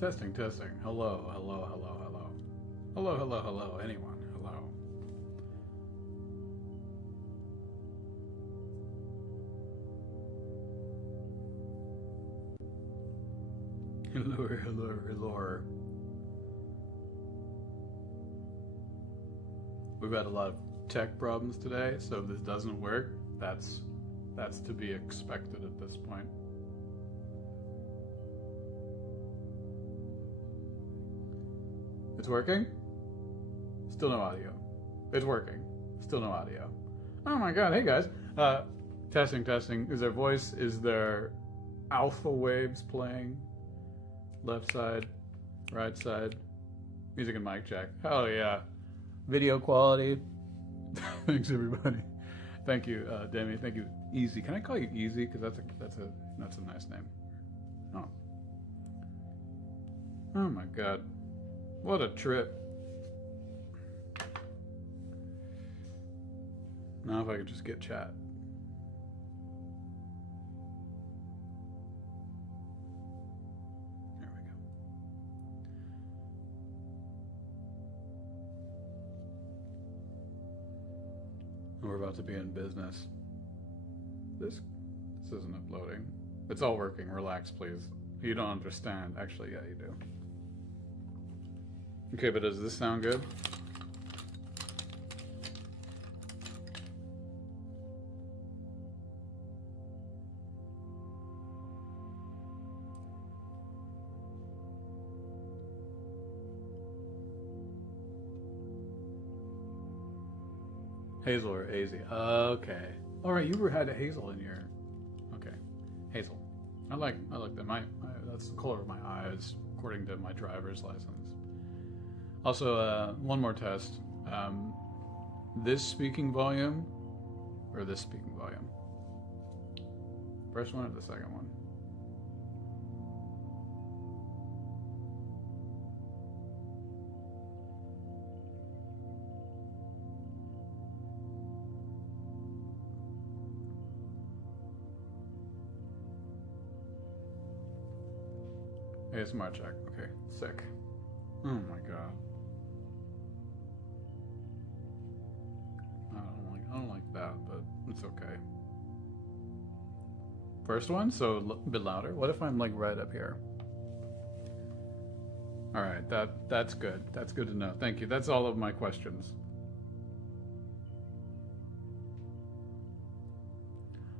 Testing, testing. Hello, hello, hello, hello. Hello, hello, hello. Anyone, hello. Hello, hello, hello. We've had a lot of tech problems today, so if this doesn't work, that's to be expected at this point. It's working? Still no audio. It's working. Still no audio. Oh my god, hey guys. Testing, testing. Is there voice? Is there alpha waves playing? Left side, right side. Music and mic check. Oh yeah. Video quality. Thanks everybody. Thank you, Demi. Thank you, Easy. Can I call you Easy? Because that's a nice name. Oh. Oh my god. What a trip. Now if I could just get chat. There we go. We're about to be in business. This isn't uploading. It's all working. Relax, please. You don't understand. Actually, yeah, you do. Okay, but does this sound good? Hazel or AZ? Okay. All right, you had a Hazel in your. Okay, Hazel. I like that. That's the color of my eyes, according to my driver's license. Also, one more test. This speaking volume, or this speaking volume? First one or the second one? ASMR check. Okay, sick. Oh my god. I don't like that, but it's okay. First one, so a bit louder. What if I'm like right up here? All right, that's good. That's good to know. Thank you. That's all of my questions.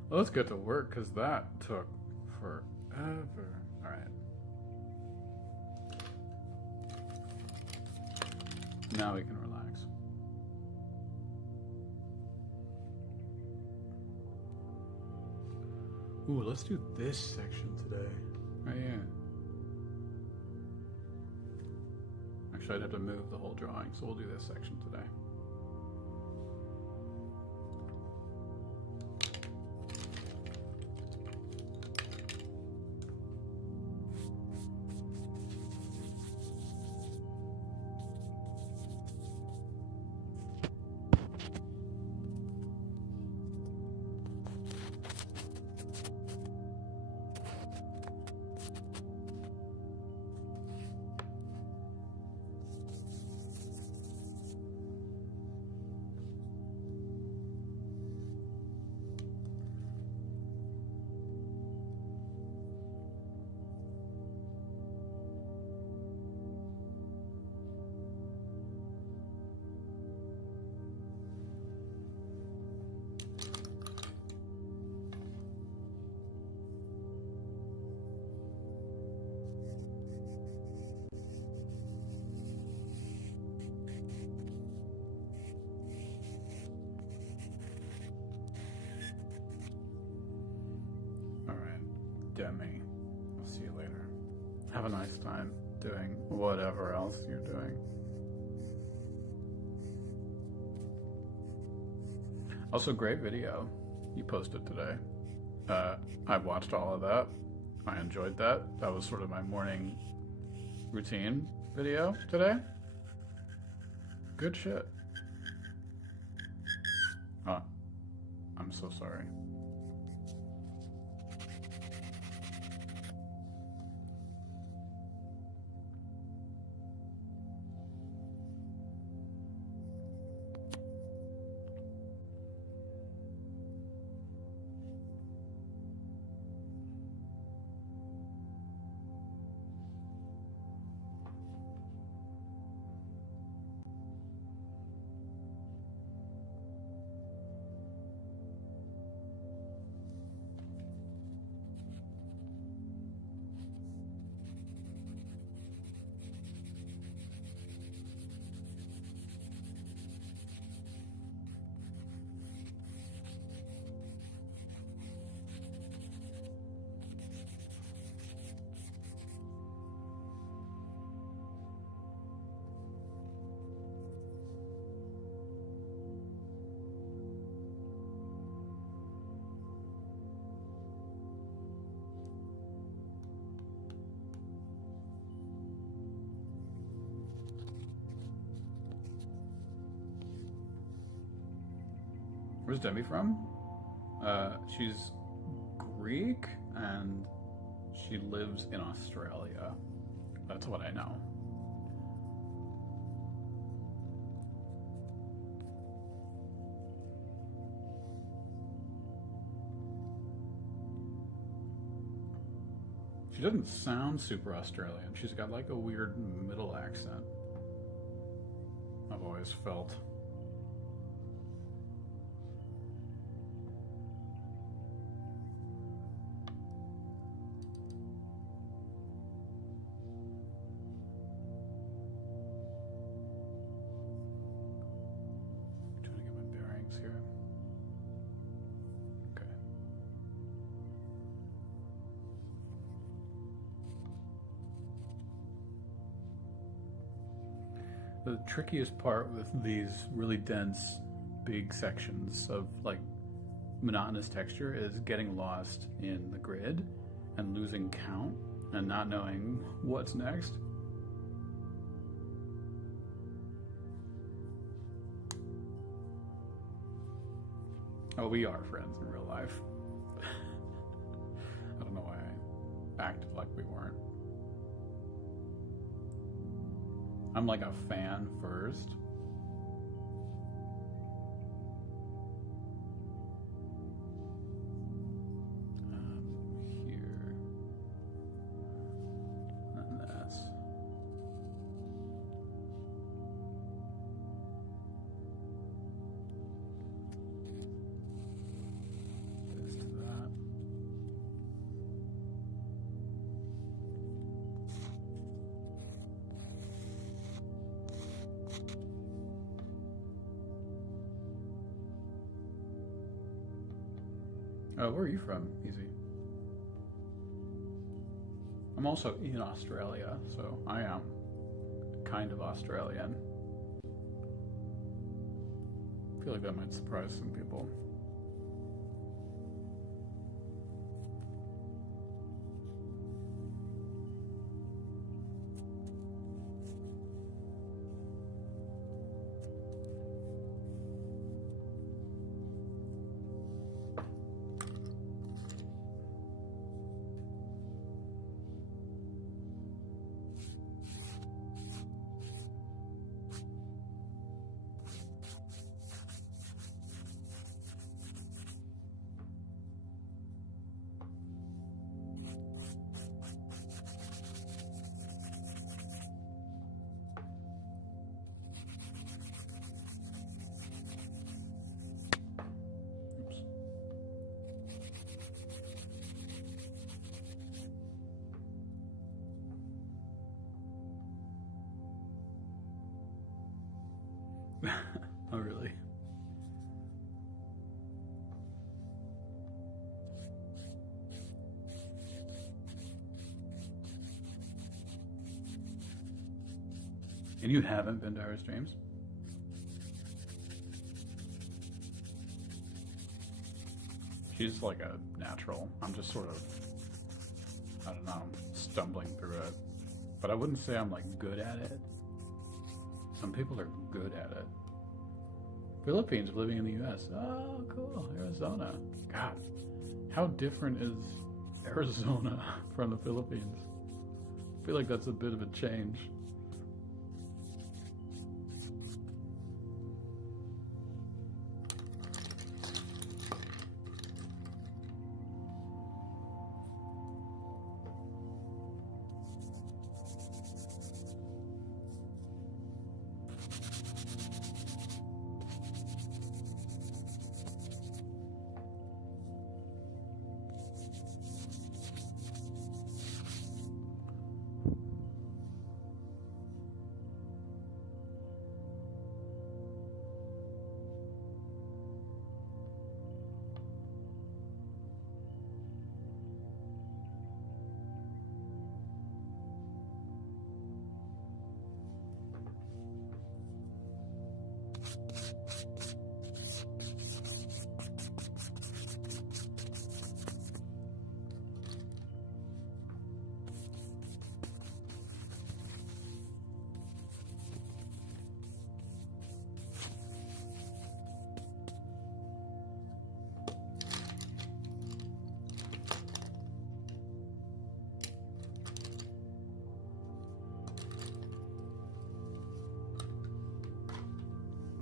Well, let's get to work because that took forever. All right. Now we can relax. Ooh, let's do this section today. Right here. Actually, I'd have to move the whole drawing, so we'll do this section today. Demi, I'll see you later. Have a nice time doing whatever else you're doing. Also, great video you posted today. I watched all of that. I enjoyed that. That was sort of my morning routine video today. Good shit. Oh, I'm so sorry. Where's Debbie from? She's Greek and she lives in Australia. That's what I know. She doesn't sound super Australian. She's got like a weird middle accent. I've always felt. Trying to get my bearings here. Okay. The trickiest part with these really dense, big sections of like monotonous texture is getting lost in the grid and losing count and not knowing what's next. Oh, we are friends in real life. I don't know why I acted like we weren't. I'm like a fan first. Here. And this. This to that. Where are you from, Easy? I'm also in Australia, so I am kind of Australian. I feel like that might surprise some people. Oh, really? And you haven't been to her streams? She's like a natural. I'm just sort of, I don't know, stumbling through it. But I wouldn't say I'm like good at it. Some people are good at it. Philippines living in the US. Oh, cool. Arizona. God, how different is Arizona from the Philippines? I feel like that's a bit of a change.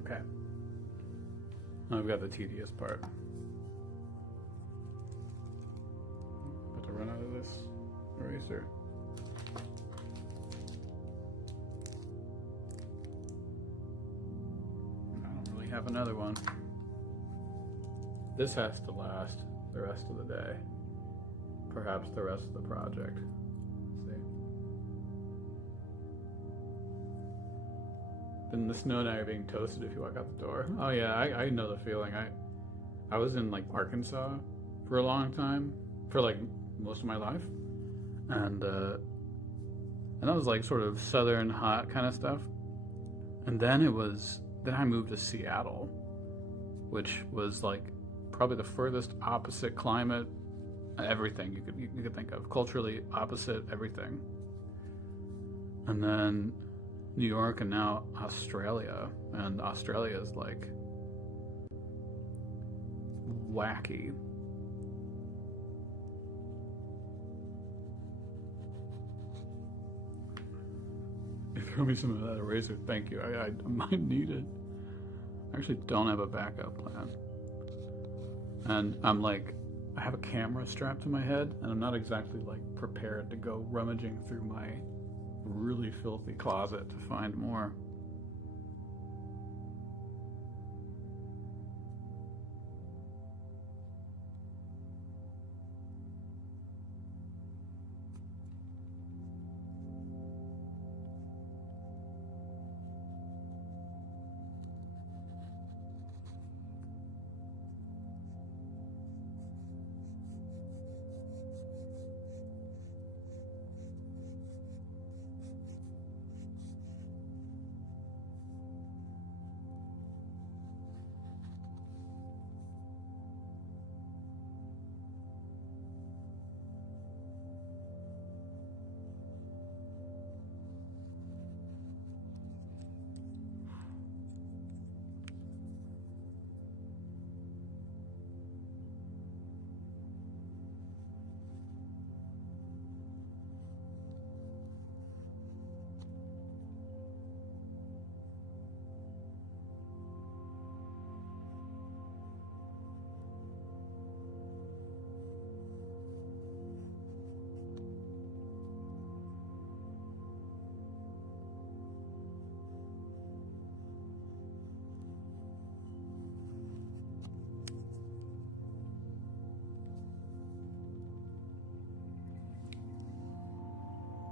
Okay. Now I've got the tedious part. About to run out of this eraser. I don't really have another one. This has to last the rest of the day. Perhaps the rest of the project. Let's see. Then the snow and I are being toasted if you walk out the door. Oh yeah, I know the feeling. I was in like Arkansas for a long time, for like most of my life, and that was like sort of southern hot kind of stuff. And then I moved to Seattle, which was like probably the furthest opposite climate, everything you could think of, culturally opposite everything. And then New York, and now Australia, and Australia is like wacky. You throw me some of that eraser, thank you. I might need it. I actually don't have a backup plan. And I'm like, I have a camera strapped to my head, and I'm not exactly like prepared to go rummaging through my really filthy closet to find more.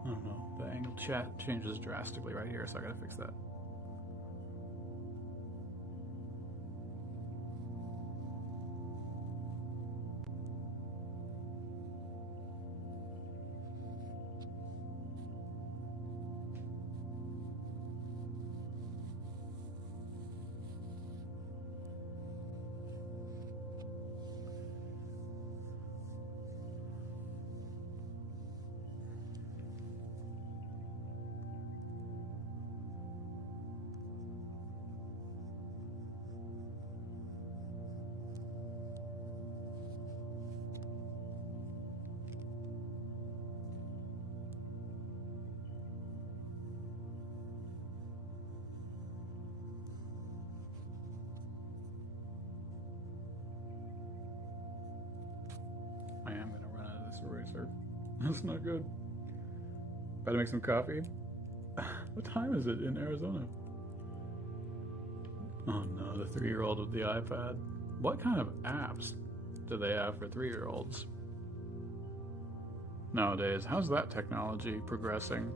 I don't know, the angle changes drastically right here, so I gotta fix that. I am gonna run out of this eraser. That's not good. About to make some coffee. What time is it in Arizona? Oh no, the 3-year-old with the iPad. What kind of apps do they have for 3-year-olds nowadays? How's that technology progressing?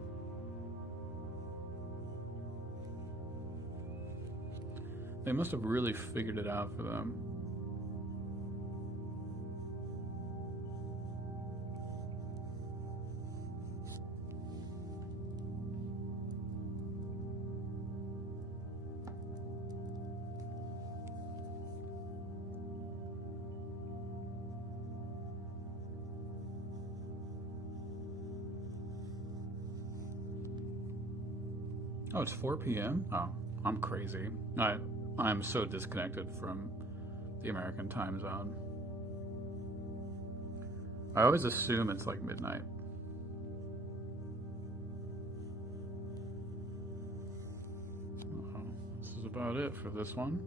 They must have really figured it out for them. Oh, it's 4 p.m.? Oh, I'm crazy. I'm so disconnected from the American time zone. I always assume it's like midnight. Oh, this is a about it for this one.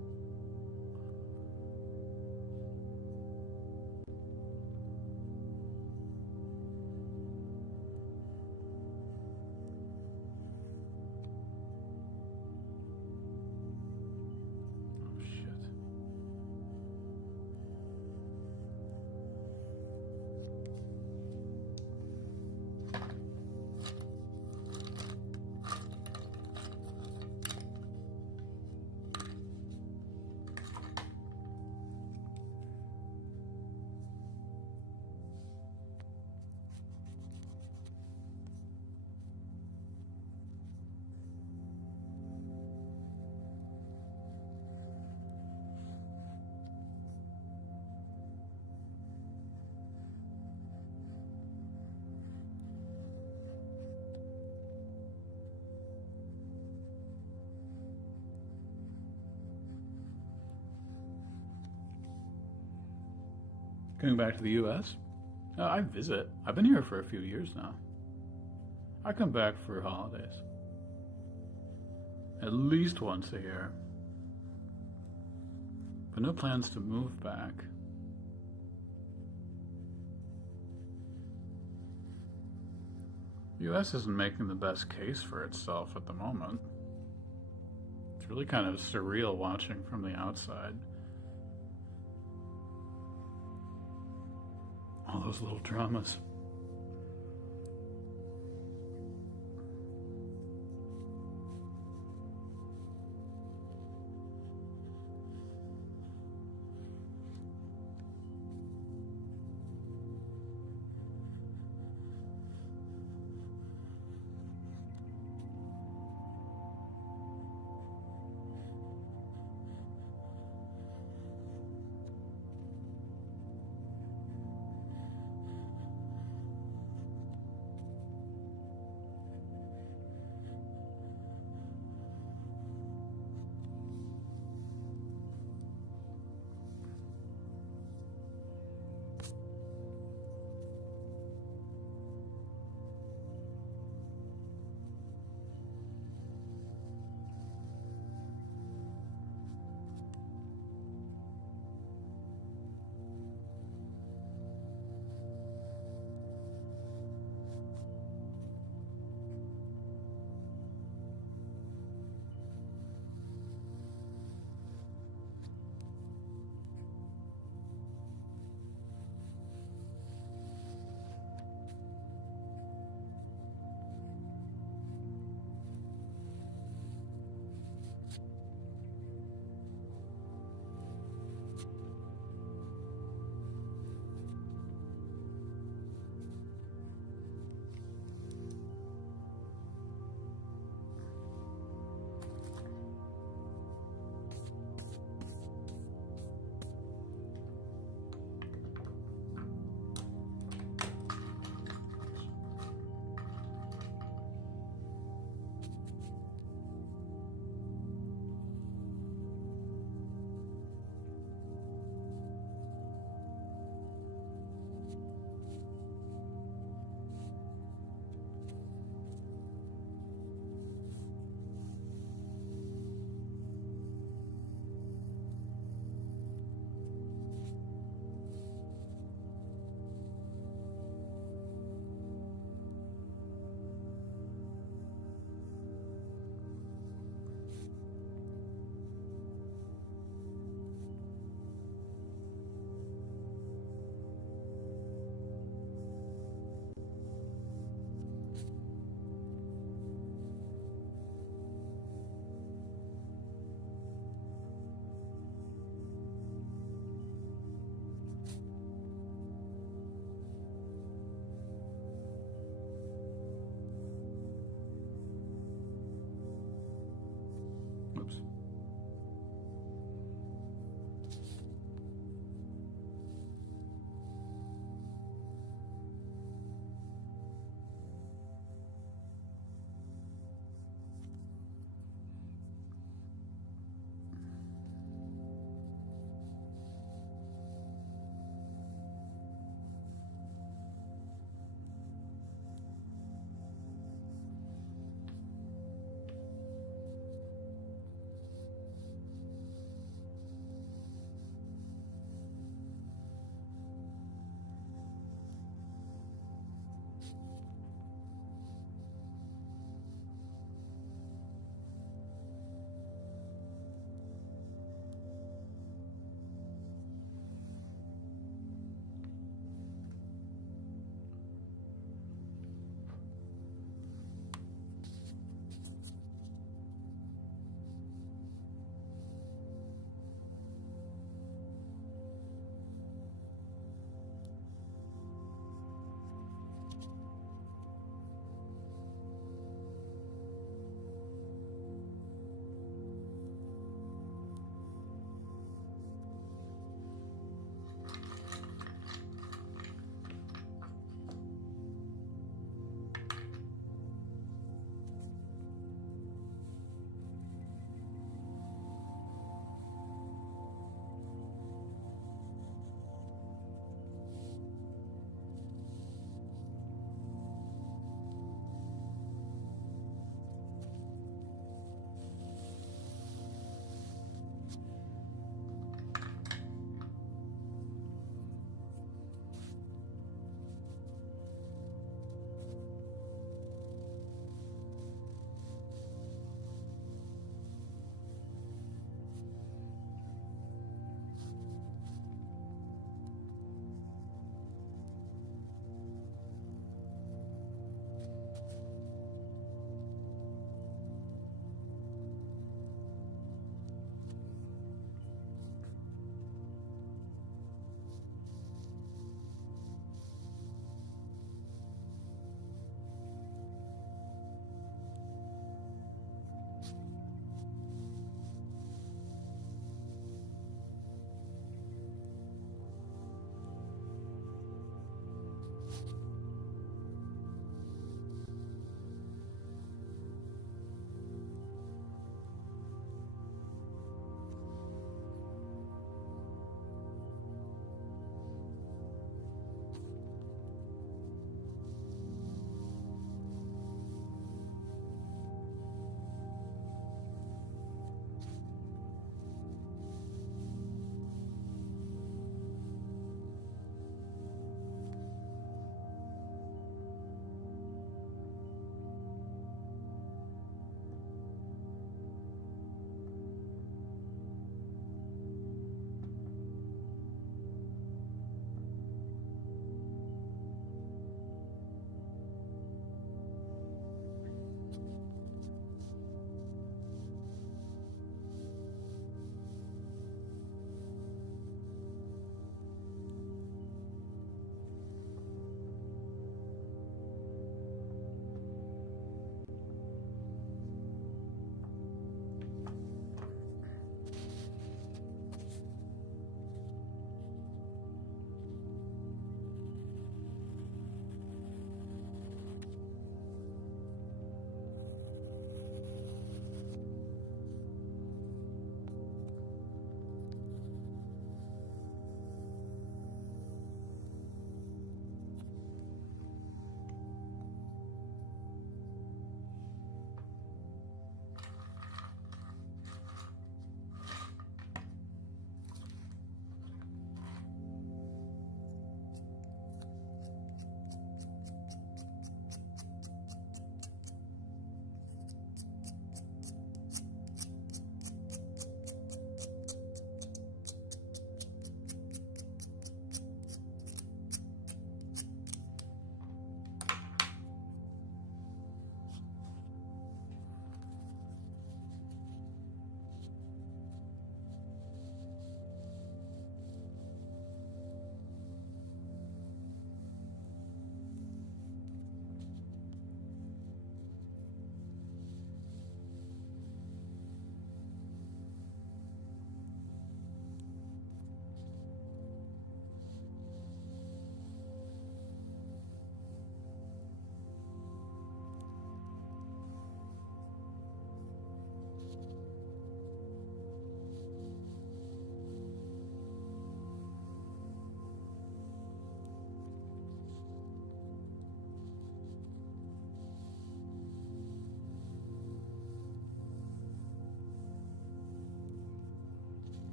Oh shit. Going back to the U.S., I visit. I've been here for a few years now. I come back for holidays. At least once a year. But no plans to move back. The U.S. isn't making the best case for itself at the moment. It's really kind of surreal watching from the outside. All those little dramas.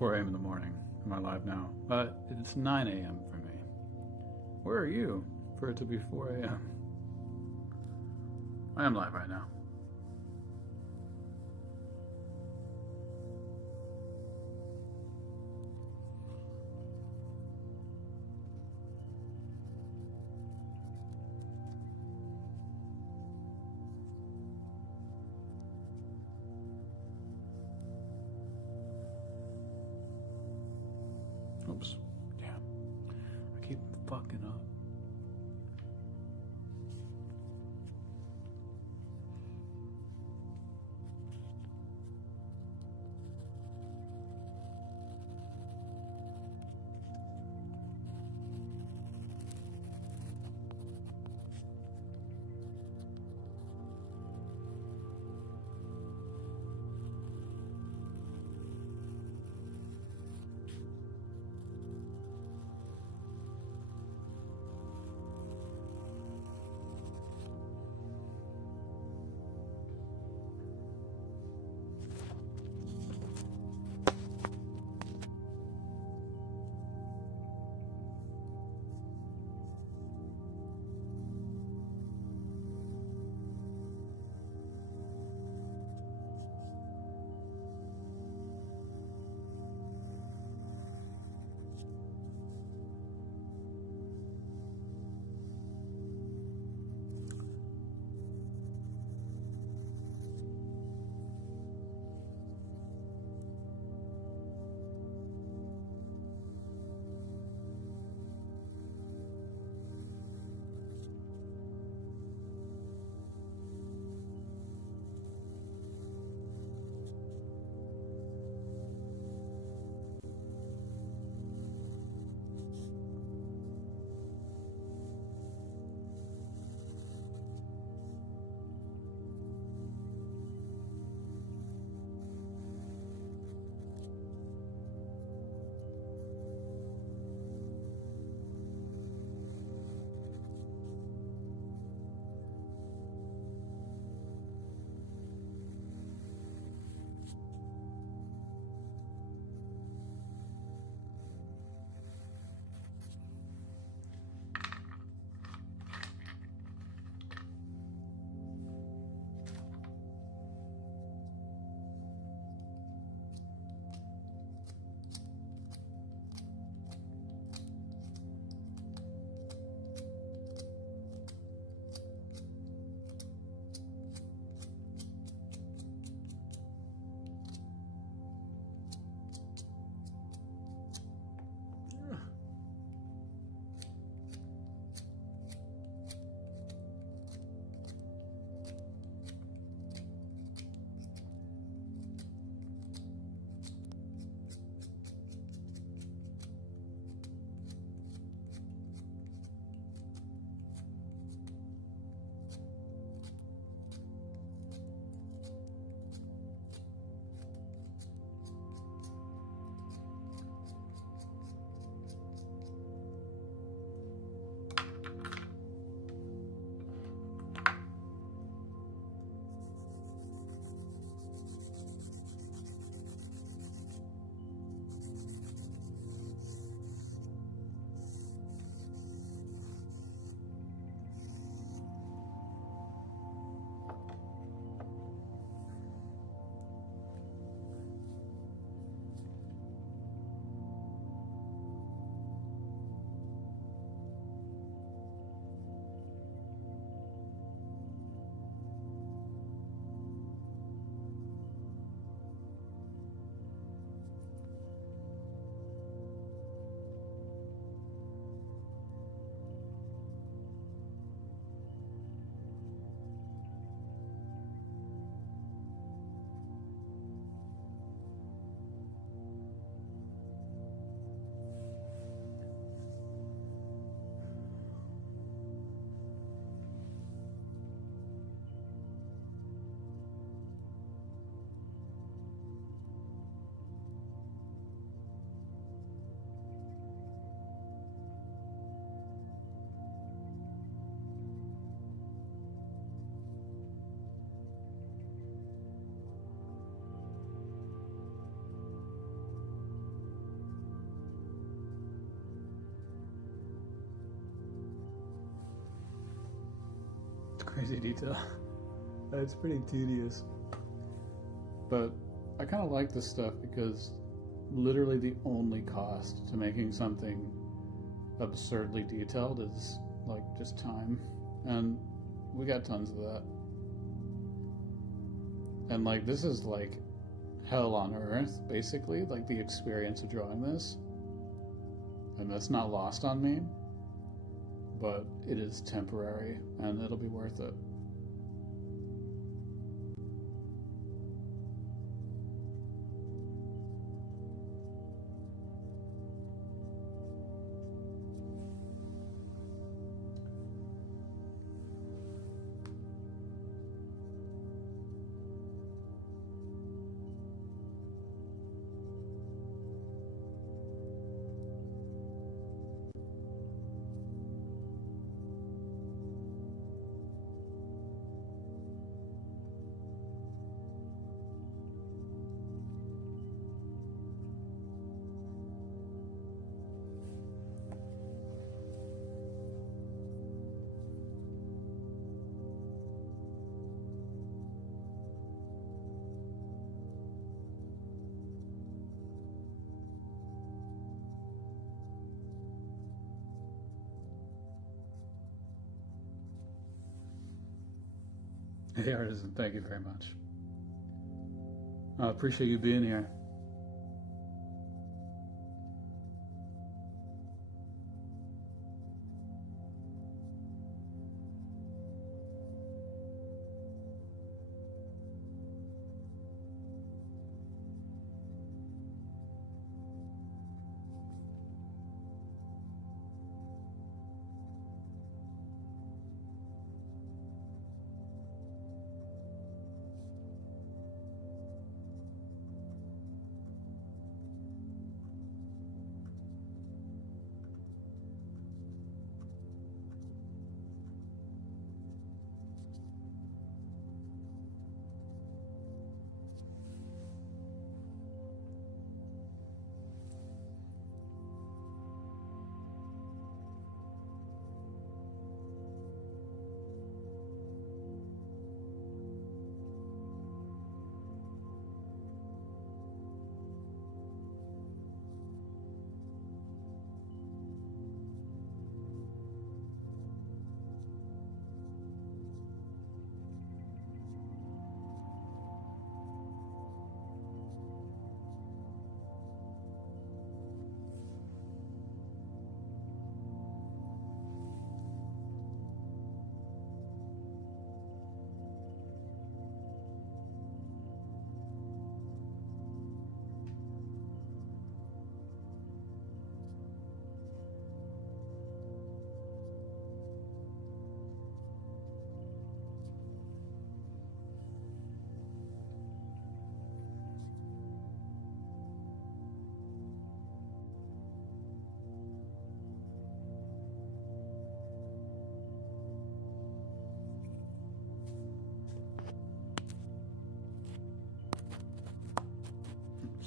4 a.m. in the morning. Am I live now? It's 9 a.m. for me. Where are you for it to be 4 a.m.? I am live right now. Oops. Damn. I keep fucking up. crazy detail. It's pretty tedious. But I kind of like this stuff because literally the only cost to making something absurdly detailed is like just time. And we got tons of that. And like this is like hell on earth, basically, like the experience of drawing this. And that's not lost on me, but it is temporary and it'll be worth it. Hey, Artisan, thank you very much. I appreciate you being here.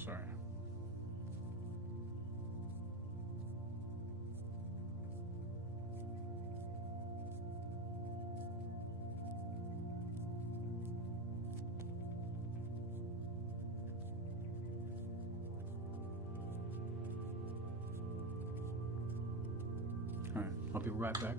Sorry. All right, I'll be right back.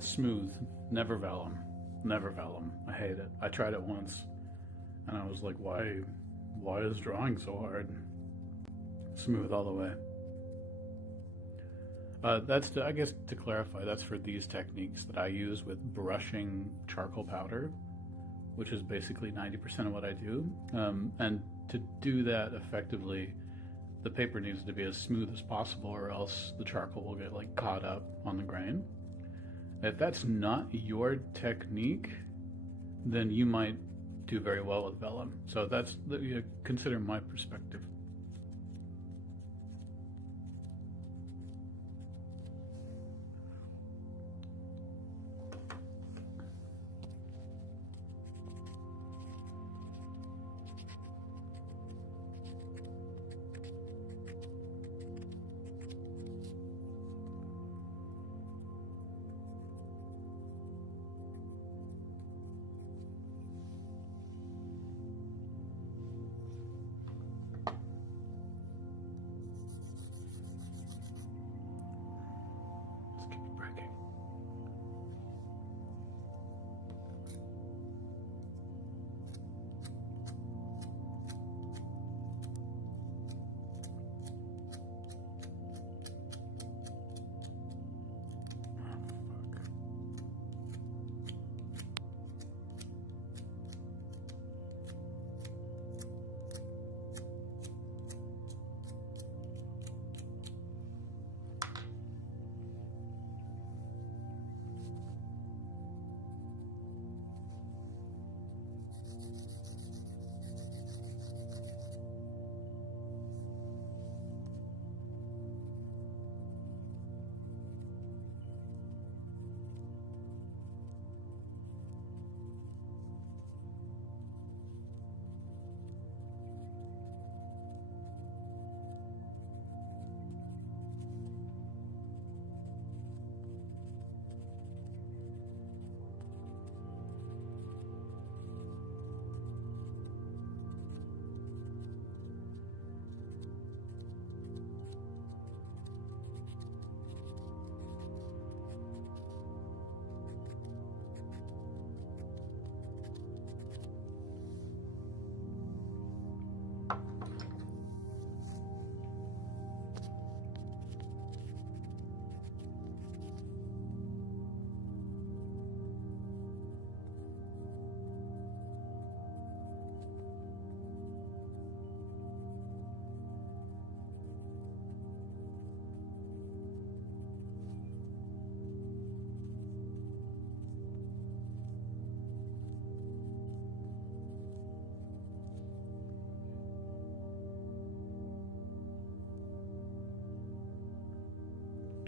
Smooth, never vellum. Never vellum. I hate it. I tried it once and I was like, why is drawing so hard? Smooth all the way. I guess to clarify, that's for these techniques that I use with brushing charcoal powder, which is basically 90% of what I do. And to do that effectively, the paper needs to be as smooth as possible, or else the charcoal will get like caught up on the grain. If that's not your technique, then you might do very well with vellum. So that's, consider my perspective.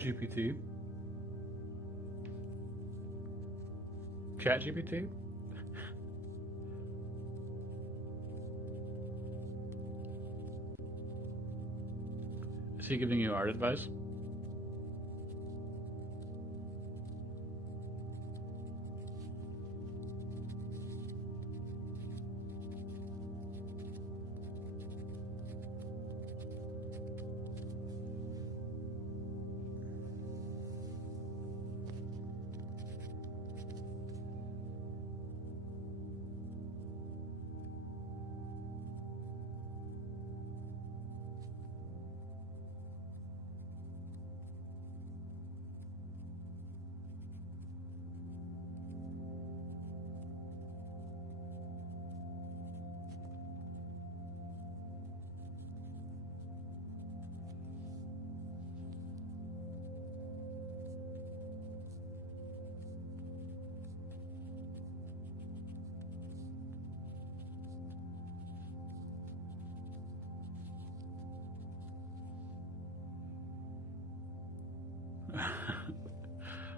GPT? Chat GPT? Is he giving you art advice?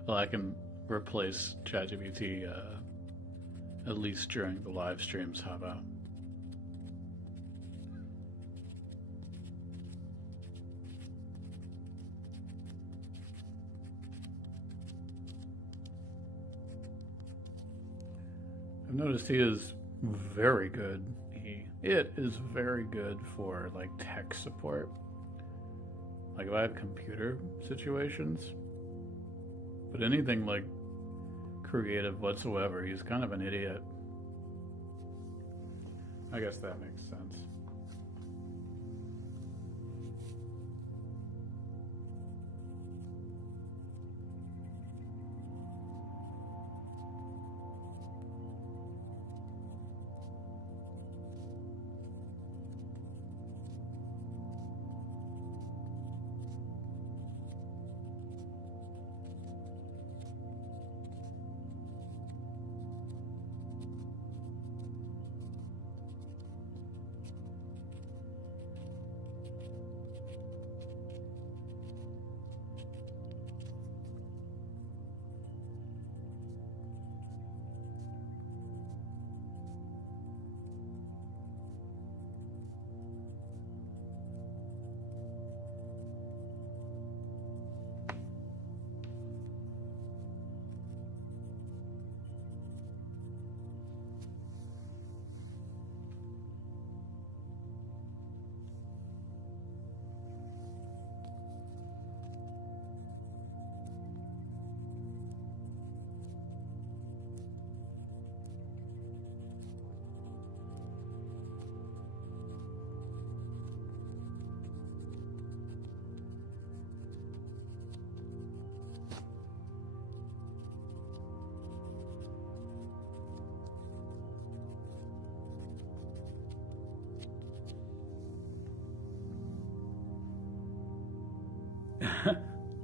Well, I can replace ChatGPT at least during the live streams. How about? I've noticed he is very good. It is very good for like tech support. Like if I have computer situations, but anything like creative whatsoever. He's kind of an idiot. I guess that makes sense.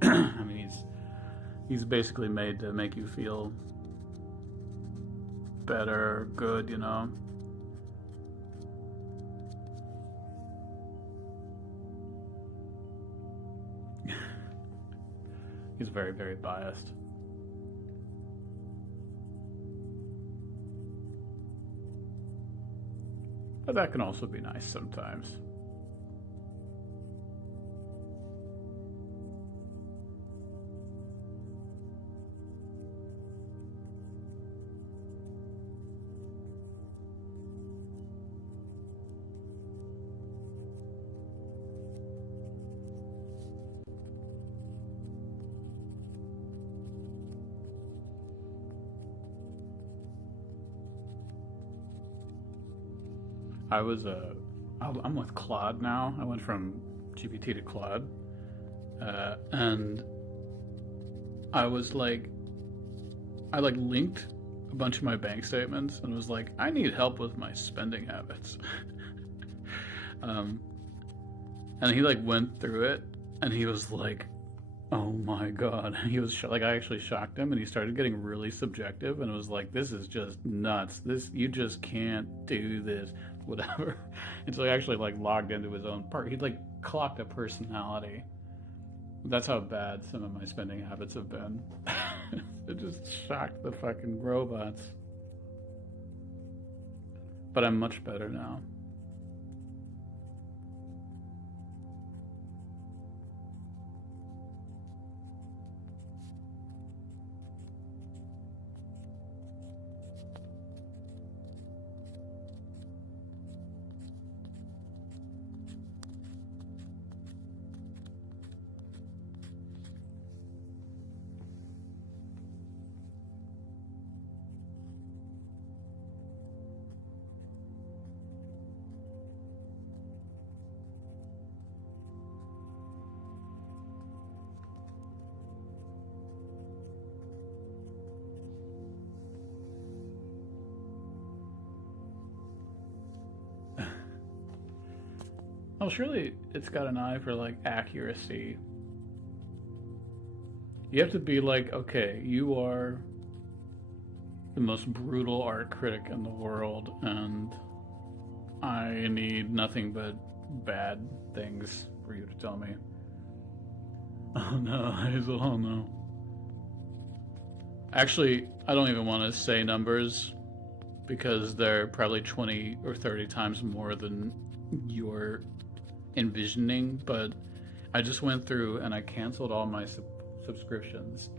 I mean, he's basically made to make you feel better, good, you know. He's very, very biased. But that can also be nice sometimes. I'm with Claude now. I went from GPT to Claude, and I linked a bunch of my bank statements and was like, I need help with my spending habits. And he went through it, and he was like, oh my god. He was I actually shocked him, and he started getting really subjective, and it was like, this is just nuts. You just can't do this, whatever. And so he actually logged into his own part. He'd clocked a personality. That's how bad some of my spending habits have been. It just shocked the fucking robots. But I'm much better now. Oh, surely it's got an eye for accuracy. You have to be okay, you are the most brutal art critic in the world, and I need nothing but bad things for you to tell me. Oh no, Hazel, oh no. Actually, I don't even want to say numbers because they're probably 20 or 30 times more than you're envisioning, but I just went through and I canceled all my subscriptions,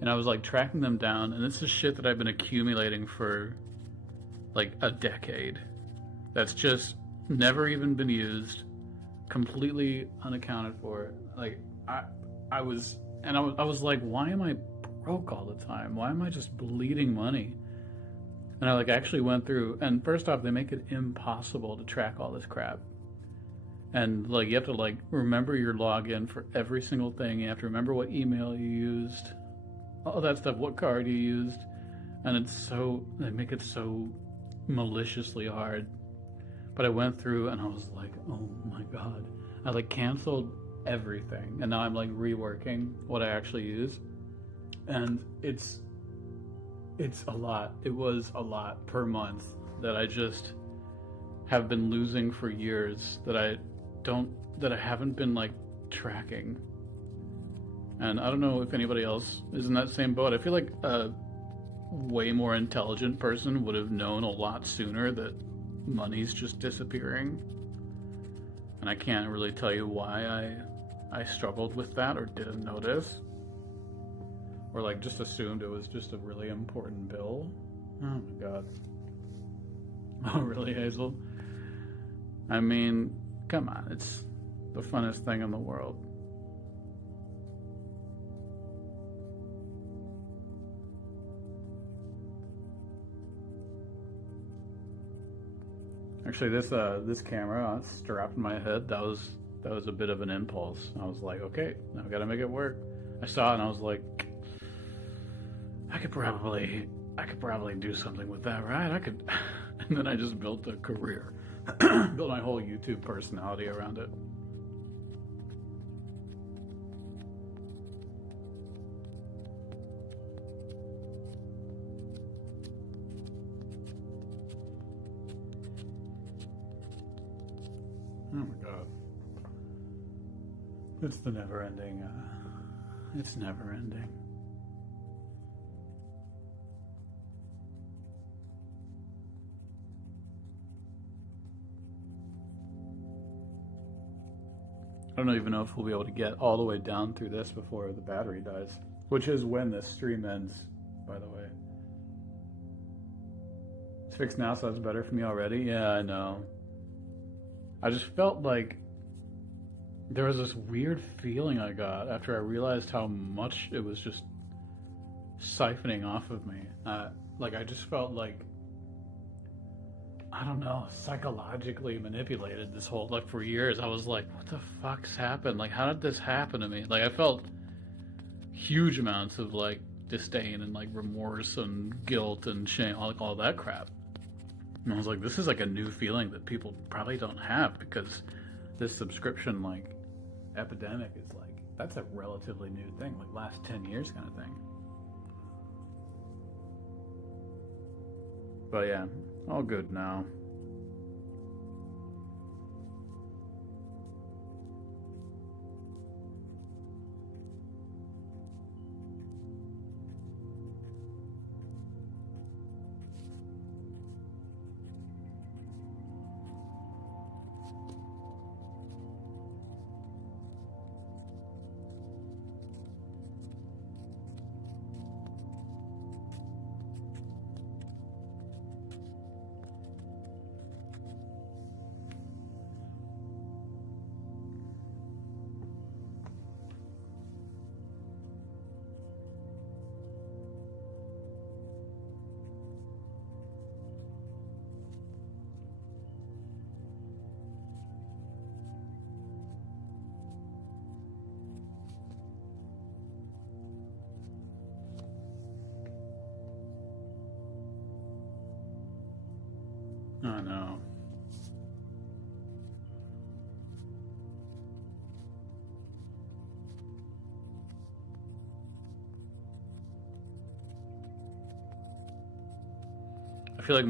and I was tracking them down, and this is shit that I've been accumulating for a decade that's just never even been used, completely unaccounted for. I was like, why am I broke all the time? Why am I just bleeding money? And I like actually went through, and first off, they make it impossible to track all this crap. And like you have to like remember your login for every single thing. You have to remember what email you used, all that stuff, what card you used, and they make it so maliciously hard. But I went through and I was like, oh my god. I like canceled everything, and now I'm like reworking what I actually use, and it's a lot. It was a lot per month that I just have been losing for years that I haven't been like tracking. And I don't know if anybody else is in that same boat. I feel like a way more intelligent person would have known a lot sooner that money's just disappearing. And I can't really tell you why I struggled with that or didn't notice. Or like just assumed it was just a really important bill. Oh my god. Oh really, Hazel? I mean, come on, it's the funnest thing in the world. Actually, this camera strapped in my head, that was a bit of an impulse. I was like, okay, now I gotta make it work. I saw it and I was like, I could probably do something with that, right? I could. And then I just built a career, built my whole YouTube personality around it. Oh my god. It's the never ending, it's never ending. I don't even know if we'll be able to get all the way down through this before the battery dies, which is when this stream ends, by the way. It's fixed now, so that's better for me already. Yeah, I know. I just felt like there was this weird feeling I got after I realized how much it was just siphoning off of me. Like I just felt like, I don't know, psychologically manipulated this whole, like for years. I was like, what the fuck's happened? Like, how did this happen to me? Like, I felt huge amounts of like disdain and like remorse and guilt and shame, like all that crap. And I was like, this is like a new feeling that people probably don't have because this subscription like epidemic is like, that's a relatively new thing, like last 10 years kind of thing. But yeah, all good now. I know. I feel like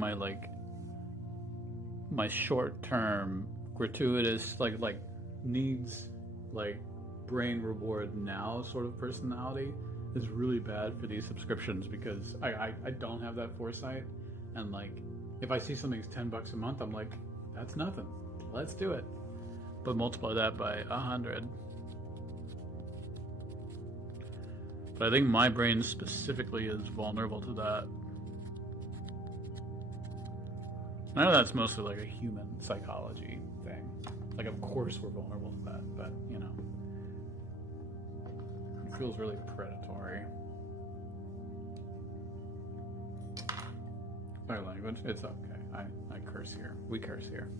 my short-term gratuitous like needs like brain reward now sort of personality is really bad for these subscriptions because I don't have that foresight, and like if I see something's $10 a month, I'm like, that's nothing. Let's do it. But multiply that by 100. But I think my brain specifically is vulnerable to that. I know that's mostly like a human psychology thing. Like, of course we're vulnerable to that, but you know, it feels really predatory. our language. It's okay. I curse here. We curse here.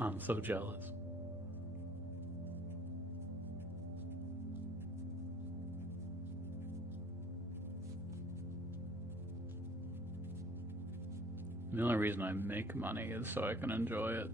I'm so jealous. The only reason I make money is so I can enjoy it.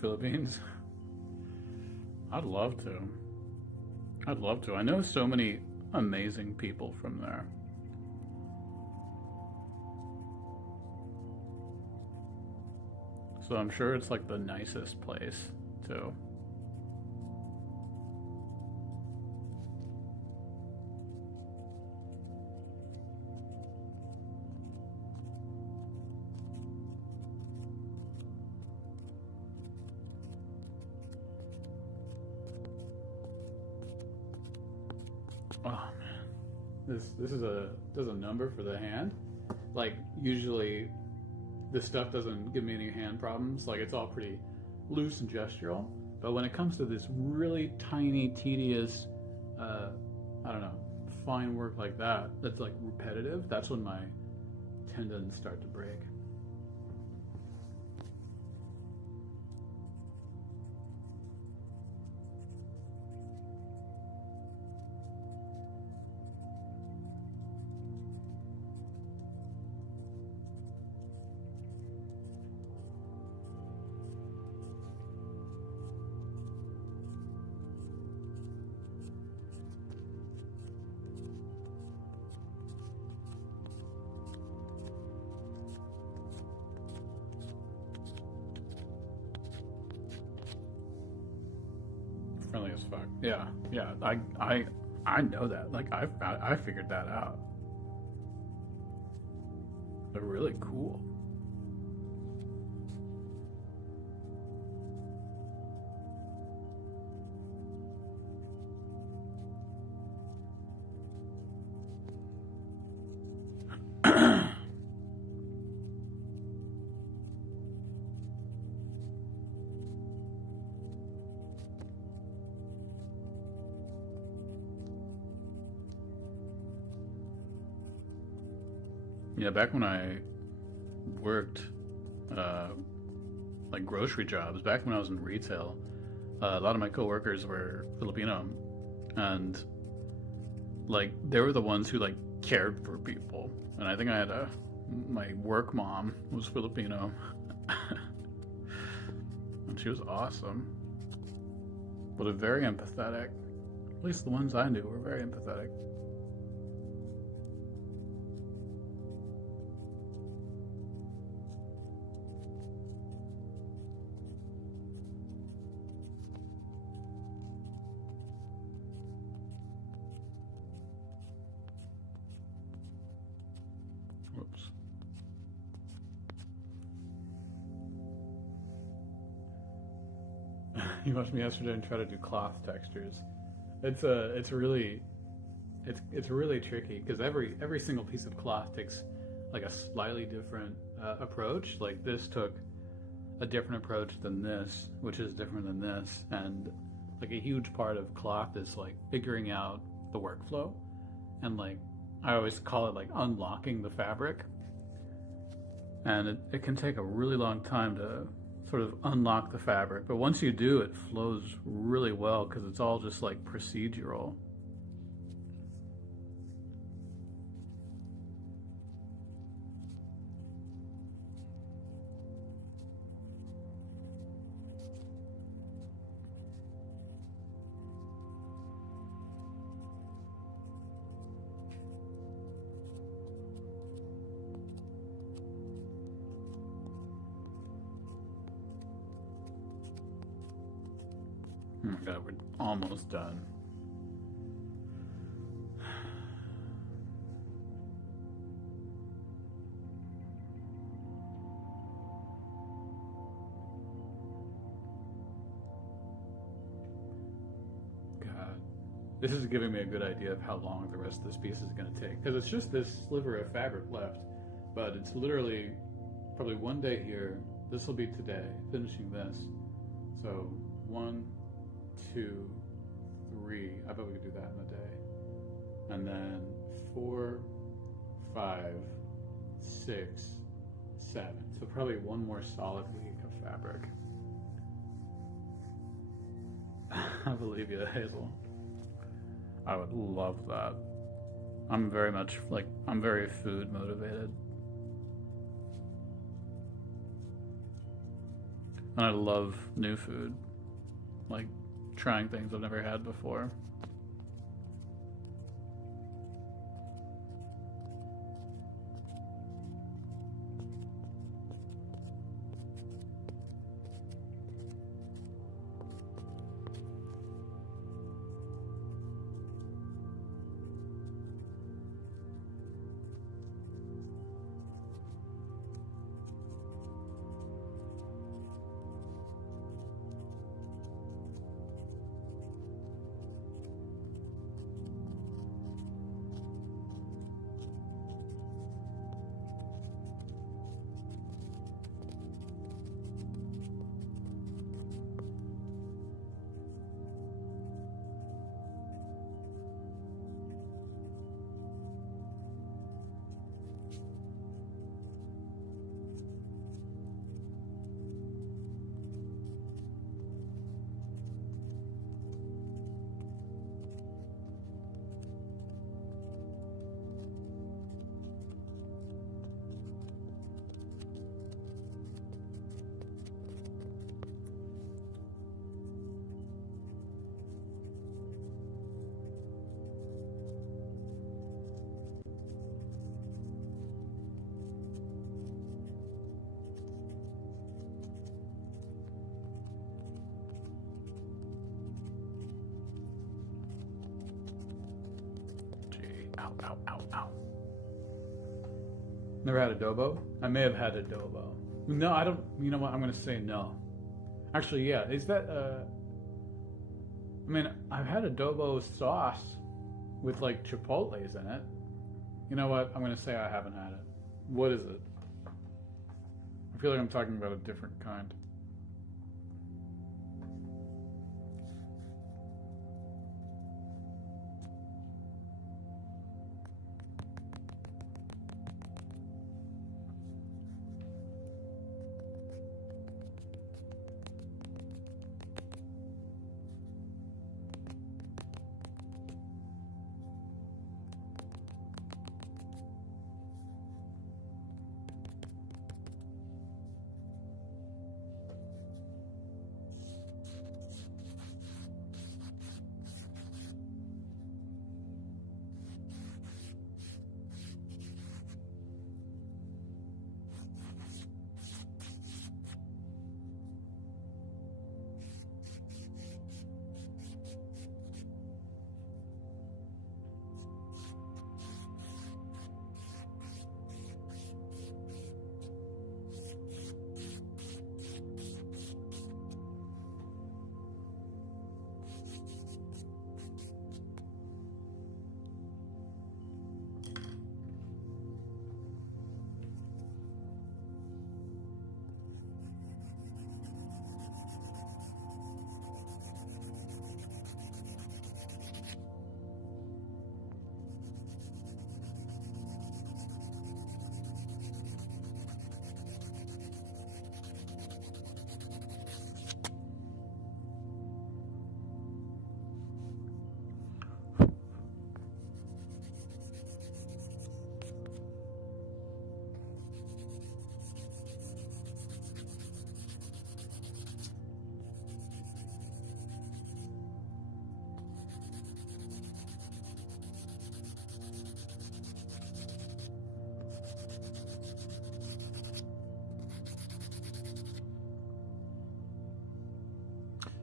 Philippines? I'd love to. I'd love to. I know so many amazing people from there. So I'm sure it's like the nicest place too. Oh man, this is does a number for the hand. Like usually, this stuff doesn't give me any hand problems. Like it's all pretty loose and gestural. But when it comes to this really tiny, tedious, I don't know, fine work like that, that's like repetitive. That's when my tendons start to break. Friendly as fuck. Yeah, yeah. I know that. Like I figured that out. They're really cool. Yeah, back when I worked like grocery jobs, back when I was in retail, a lot of my coworkers were Filipino, and like they were the ones who like cared for people. And I think I had my work mom was Filipino, and she was awesome, but very empathetic. At least the ones I knew were very empathetic. You watched me yesterday and try to do cloth textures. It's really tricky because every single piece of cloth takes like a slightly different approach. Like this took a different approach than this, which is different than this, and like a huge part of cloth is like figuring out the workflow, and like I always call it like unlocking the fabric, and it can take a really long time to sort of unlock the fabric, but once you do, it flows really well because it's all just like procedural. Oh my god, we're almost done. God, this is giving me a good idea of how long the rest of this piece is going to take, because it's just this sliver of fabric left, but it's literally probably one day here. This will be today, finishing this. So 1, 2, 3. I bet we could do that in a day. And then 4, 5, 6, 7. So probably one more solid week of fabric. I believe you, Hazel. I would love that. I'm very much like, I'm very food motivated. And I love new food. Like trying things I've never had before. Ow, ow, ow, ow. Never had adobo? I may have had adobo. No, I don't. You know what? I'm going to say no. Actually, yeah. Is that, I mean, I've had adobo sauce with like chipotles in it. You know what? I'm going to say I haven't had it. What is it? I feel like I'm talking about a different kind.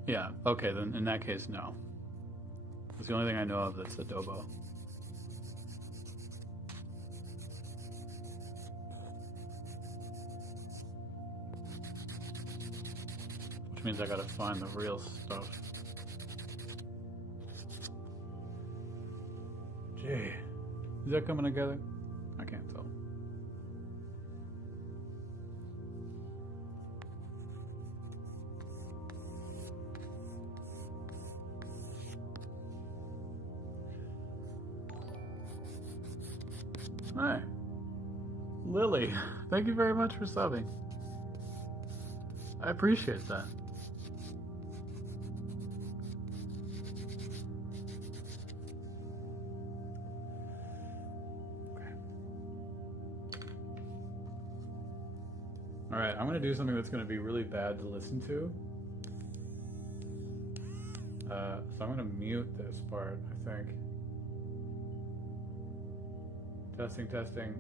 Yeah, okay, then in that case, no. It's the only thing I know of that's adobo. Which means I gotta find the real stuff. Gee, is that coming together? I can't tell. Hi, Lily. Thank you very much for subbing. I appreciate that. All right, I'm gonna do something that's gonna be really bad to listen to. So I'm gonna mute this part, I think. Testing, testing.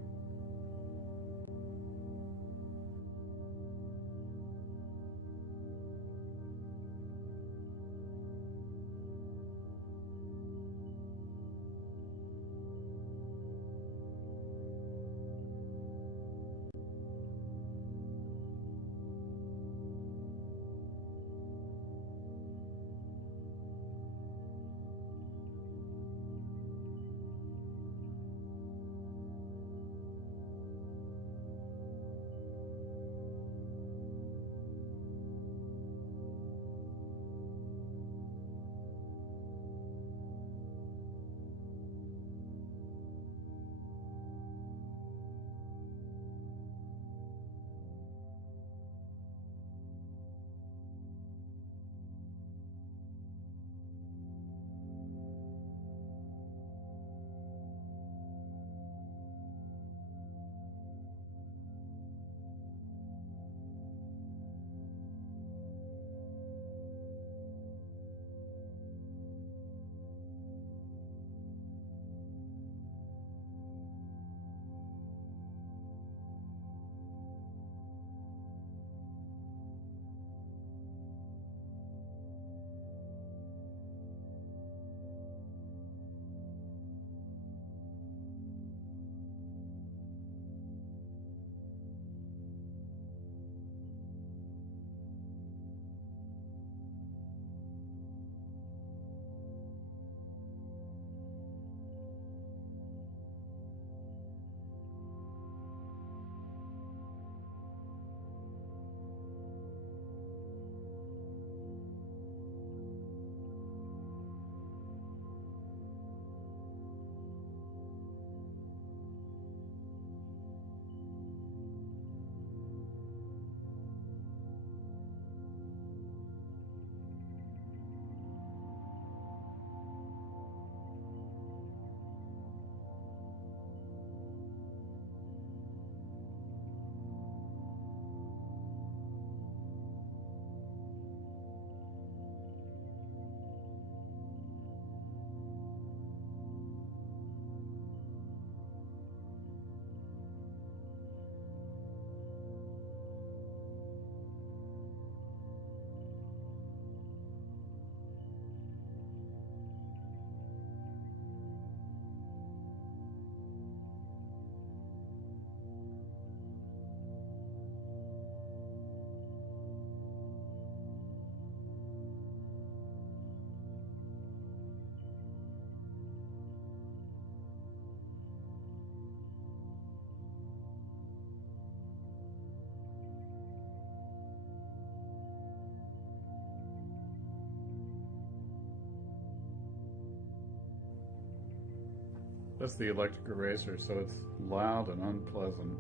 That's the electric eraser, so it's loud and unpleasant.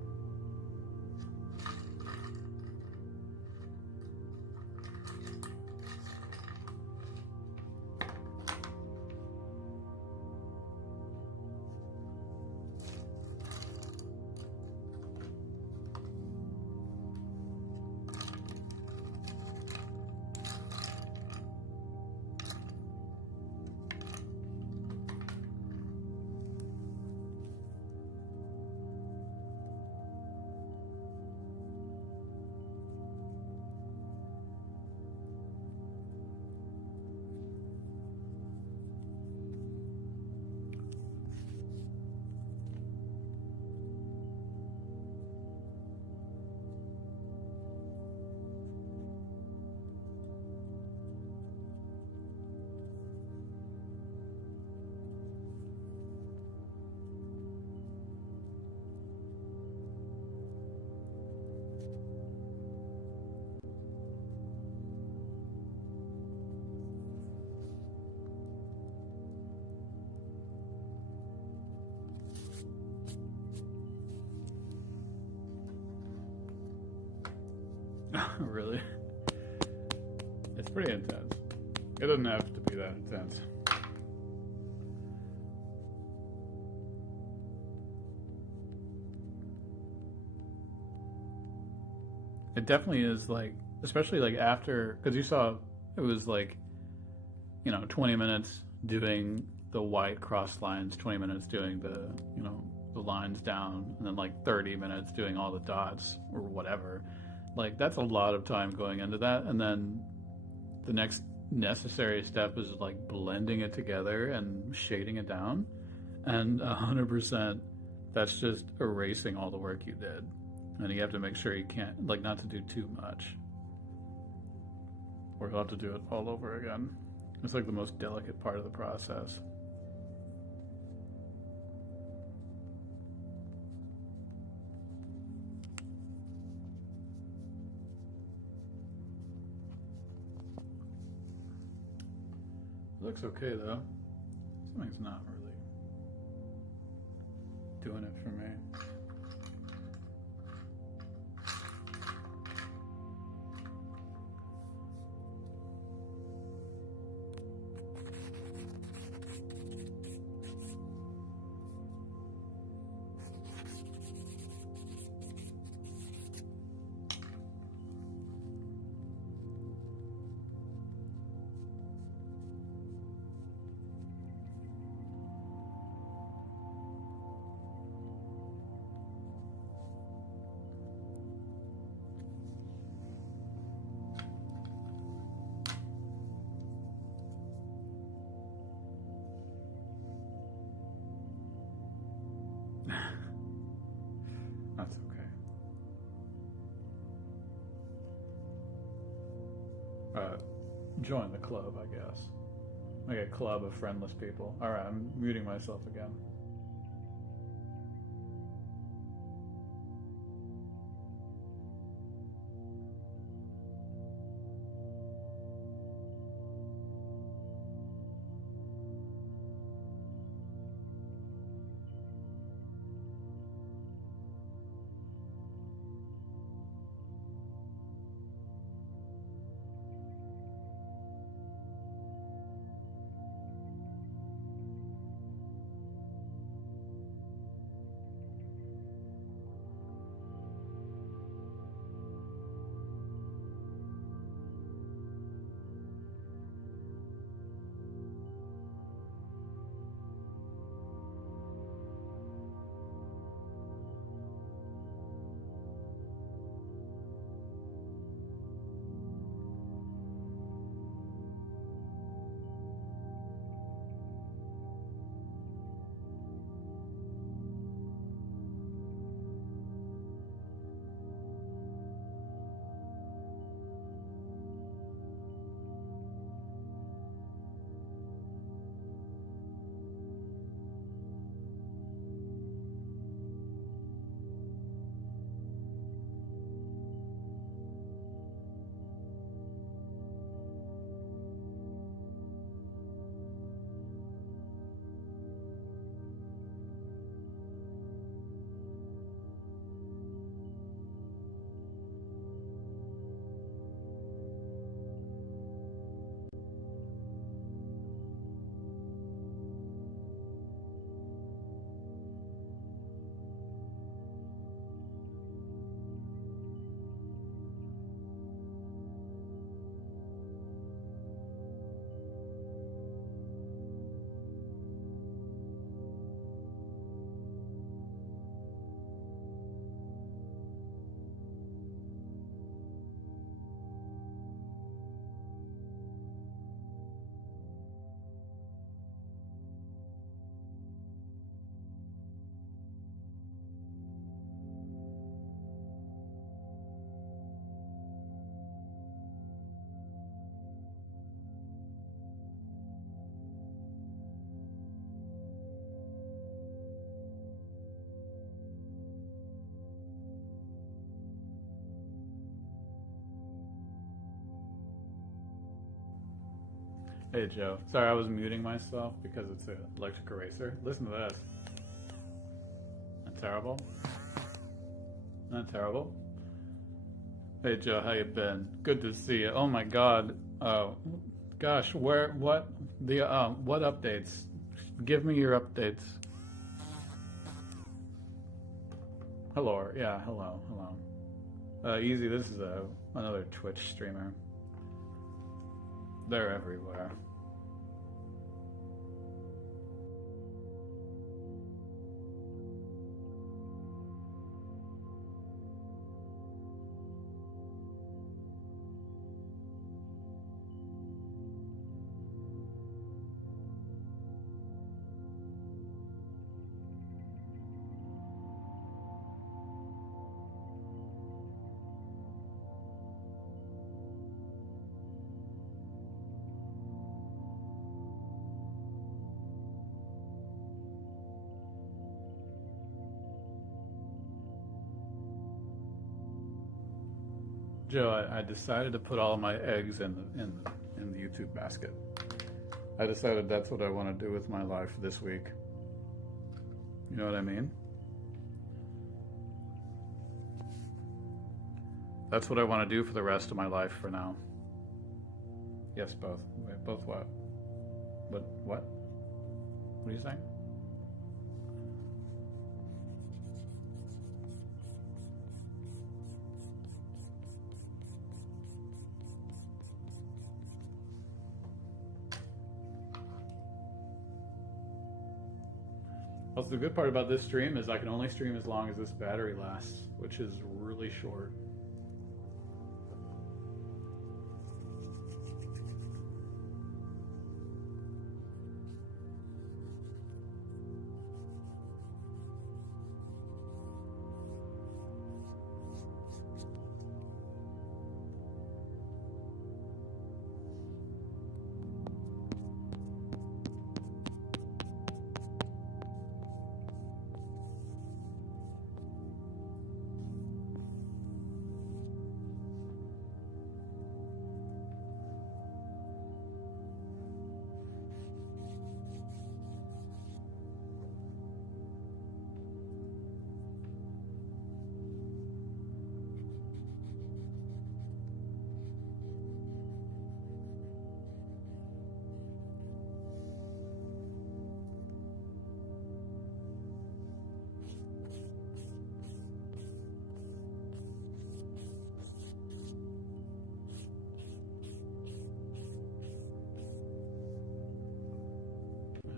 Really? It's pretty intense. It doesn't have to be that intense. It definitely is, like, especially like after, because you saw it was like, 20 minutes doing the white cross lines, 20 minutes doing the, the lines down, and then like 30 minutes doing all the dots or whatever. Like, that's a lot of time going into that. And then the next necessary step is like blending it together and shading it down. And 100%, that's just erasing all the work you did. And you have to make sure you can't, like, not to do too much, or you'll have to do it all over again. It's like the most delicate part of the process. It looks okay though. Something's not really doing it for me. That's okay. Join the club, I guess. Like a club of friendless people. Alright, I'm muting myself again. Hey Joe, sorry I was muting myself because it's an electric eraser. Listen to this. Not terrible? Not terrible? Hey Joe, how you been? Good to see you. Oh my God. Gosh, what updates? Give me your updates. Hello, yeah, hello. Easy, this is another Twitch streamer. They're everywhere. Joe, I decided to put all of my eggs in the YouTube basket. I decided that's what I want to do with my life this week. You know what I mean? That's what I want to do for the rest of my life for now. Yes, both. Wait, both what? What? What are you saying? Also, the good part about this stream is I can only stream as long as this battery lasts, which is really short.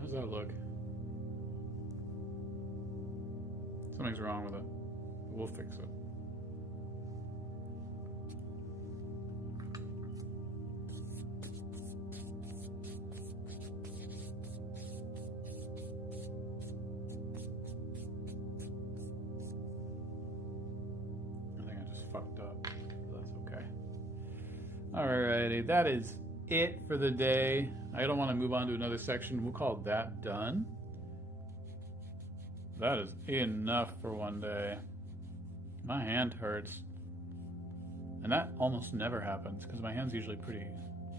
How's that look? Something's wrong with it. We'll fix it. I think I just fucked up. That's okay. Alrighty, that is it for the day. I don't want to move on to another section. We'll call that done. That is enough for one day. My hand hurts. And that almost never happens because my hand's usually pretty,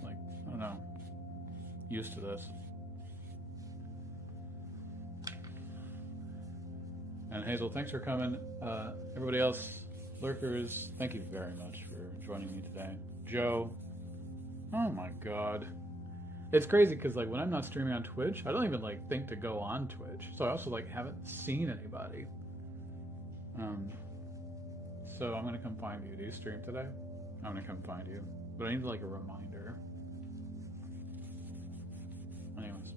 like, I don't know, used to this. And Hazel, thanks for coming. Everybody else, lurkers, thank you very much for joining me today. Joe, oh my God. It's crazy because like when I'm not streaming on Twitch, I don't even like think to go on Twitch. So I also like haven't seen anybody. So I'm gonna come find you. Do you stream today? I'm gonna come find you. But I need like a reminder. Anyways.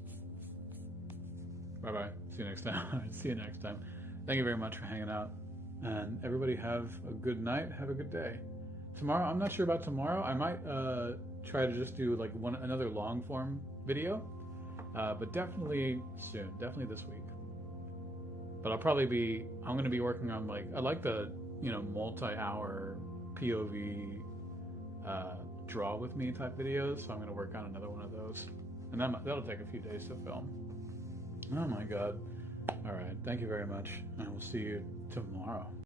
Bye-bye. See you next time. See you next time. Thank you very much for hanging out. And everybody have a good night. Have a good day. Tomorrow, I'm not sure about tomorrow. I might try to just do like another long form video, but definitely soon, definitely this week. But I'm going to be working on like, I like the, multi-hour POV draw with me type videos. So I'm going to work on another one of those, and that'll take a few days to film. Oh my God. All right. Thank you very much. I will see you tomorrow.